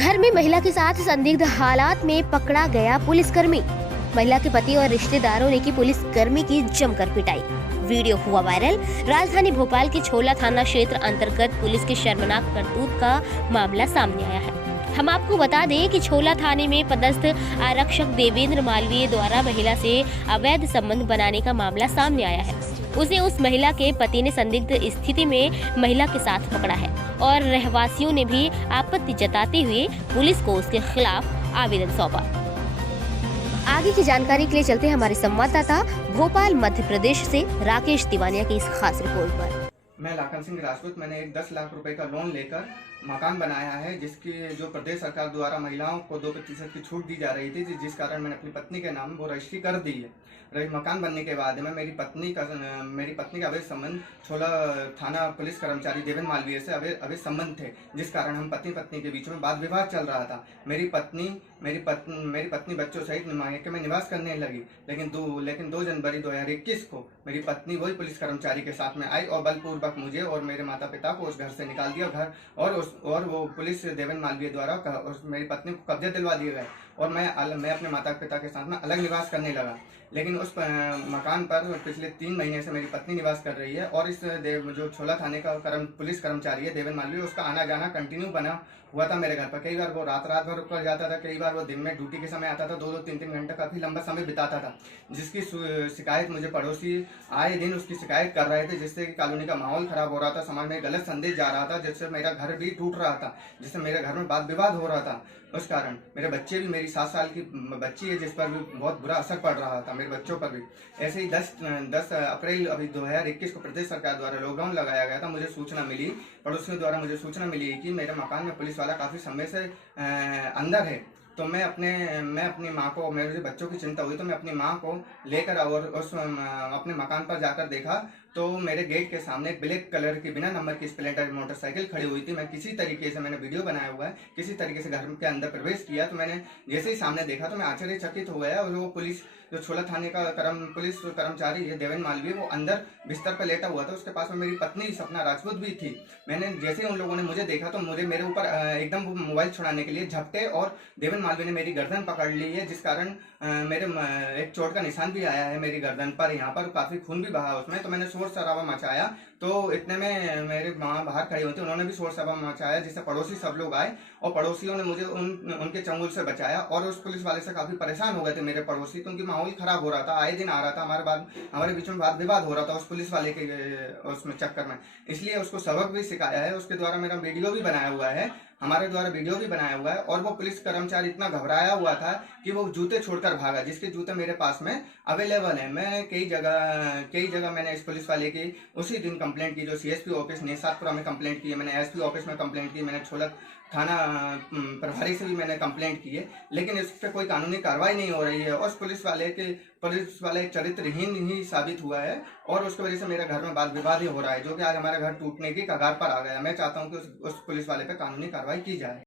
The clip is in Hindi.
घर में महिला के साथ संदिग्ध हालात में पकड़ा गया पुलिसकर्मी। महिला के पति और रिश्तेदारों ने की पुलिसकर्मी की जमकर पिटाई। वीडियो हुआ वायरल। राजधानी भोपाल के छोला थाना क्षेत्र अंतर्गत पुलिस के शर्मनाक करतूत का मामला सामने आया है। हम आपको बता दें कि छोला थाने में पदस्थ आरक्षक देवेंद्र मालवीय द्वारा महिला से अवैध संबंध बनाने का मामला सामने आया है। उसे उस महिला के पति ने संदिग्ध स्थिति में महिला के साथ पकड़ा है और रहवासियों ने भी आपत्ति जताते हुए पुलिस को उसके खिलाफ आवेदन सौंपा। आगे की जानकारी के लिए चलते हैं हमारे संवाददाता भोपाल मध्य प्रदेश से राकेश तिवानिया की इस खास रिपोर्ट पर। मैं लाखन सिंह राजपूत। मैंने एक 10 लाख रुपए का लोन लेकर मकान बनाया है, जिसकी जो प्रदेश सरकार द्वारा महिलाओं को 2% की छूट दी जा रही थी, जिस कारण मैंने अपनी पत्नी के नाम वो रजिस्ट्री कर दी है। मकान बनने के बाद में मेरी पत्नी का अवैध संबंध छोला थाना पुलिस कर्मचारी देवेंद्र मालवीय से अवैध संबंध थे, जिस कारण हम पति पत्नी के बीच में वाद विवाद चल रहा था। मेरी पत्नी बच्चों सहित मायके में निवास करने लगी, लेकिन 2 जनवरी 2021 को मेरी पत्नी वही पुलिस कर्मचारी के साथ में आई और बलपूर्वक मुझे और मेरे माता पिता को उस घर से निकाल दिया। और वो पुलिस देवेंद्र मालवीय द्वारा मेरी पत्नी को कब्जे दिलवा दिए गए और मैं अपने माता पिता के साथ में अलग निवास करने लगा। लेकिन उस मकान पर पिछले 3 महीने से मेरी पत्नी निवास कर रही है और इस जो छोला थाने का पुलिस कर्मचारी है देवेंद्र मालवीय, उसका आना जाना कंटिन्यू बना हुआ था मेरे घर पर। कई बार वो रात भर रुक जाता था, कई बार वो दिन में ड्यूटी के समय आता था, 2-2, 3-3 घंटा काफी लंबा समय बिताता था, जिसकी शिकायत मुझे पड़ोसी आए दिन उसकी शिकायत कर रहे थे, जिससे कि कॉलोनी का माहौल खराब हो रहा था, समाज में गलत संदेश जा रहा था, जिससे मेरा घर भी टूट रहा था, जिससे मेरे घर में वाद विवाद हो रहा था। उस कारण मेरे बच्चे भी, मेरी 7 साल की बच्ची है जिस पर भी बहुत बुरा असर पड़ रहा था, मेरे बच्चों पर भी। ऐसे ही 10 अप्रैल अभी 2021 को प्रदेश सरकार द्वारा लॉकडाउन लगाया गया था। मुझे सूचना मिली, पड़ोसियों द्वारा मुझे सूचना मिली कि मेरे मकान में पुलिस वाला काफी समय से अंदर है। तो मैं अपनी माँ को, मेरे बच्चों की चिंता हुई तो मैं अपनी माँ को लेकर और अपने मकान पर जाकर देखा तो मेरे गेट के सामने एक ब्लैक कलर की बिना नंबर की स्प्लेंडर मोटरसाइकिल खड़ी हुई थी। मैंने वीडियो बनाया हुआ है, किसी तरीके से घर के अंदर प्रवेश किया तो मैंने जैसे ही सामने देखा तो मैं आश्चर्यचकित हो गया। और वो पुलिस जो छोला थाने का पुलिस कर्मचारी है देवेंद्र मालवीय, वो अंदर बिस्तर पर लेटा हुआ था। उसके पास में मेरी पत्नी सपना राजपूत भी थी। मैंने जैसे ही उन लोगों ने मुझे देखा तो मेरे ऊपर एकदम मोबाइल छुड़ाने के लिए झपटे और देवेंद्र मालवीय ने मेरी गर्दन पकड़ ली है, जिस कारण मेरे एक चोट का निशान भी आया है मेरी गर्दन पर, यहाँ पर काफी खून भी बहा उसमें। तो मैंने शोर शराबा मचाया तो इतने में मेरे माँ बाहर खड़ी हुई थी, उन्होंने भी शोर शराबा मचाया, जिससे पड़ोसी सब लोग आए और पड़ोसियों ने मुझे उनके चंगुल से बचाया। और उस पुलिस वाले से काफी परेशान हो गए थे मेरे पड़ोसी, क्योंकि माहौल खराब हो रहा था, आए दिन आ रहा था, हमारे बीच में वाद विवाद हो रहा था उस पुलिस वाले के उसमें चक्कर में। इसलिए उसको सबक भी सिखाया है, उसके द्वारा मेरा वीडियो भी बनाया हुआ है, हमारे द्वारा वीडियो भी बनाया हुआ है। और वो पुलिस कर्मचारी इतना घबराया हुआ था कि वो जूते छोड़कर भागा, जिसके जूते मेरे पास में अवेलेबल है। मैं कई जगह मैंने इस पुलिस वाले की उसी दिन कंप्लेंट की, जो CSP ऑफिस निशातपुरा में कंप्लेंट की है, मैंने SP ऑफिस में कंप्लेंट की, मैंने छोला थाना प्रभारी से भी मैंने कंप्लेंट की है, लेकिन इस पर कोई कानूनी कार्रवाई नहीं हो रही है। और पुलिस वाले चरित्रहीन ही साबित हुआ है और उसकी वजह से मेरे घर में वाद विवाद ही हो रहा है, जो कि आज हमारा घर टूटने की कगार पर आ गया। मैं चाहता हूँ कि उस पुलिस वाले पे कानूनी कार्रवाई की जाए।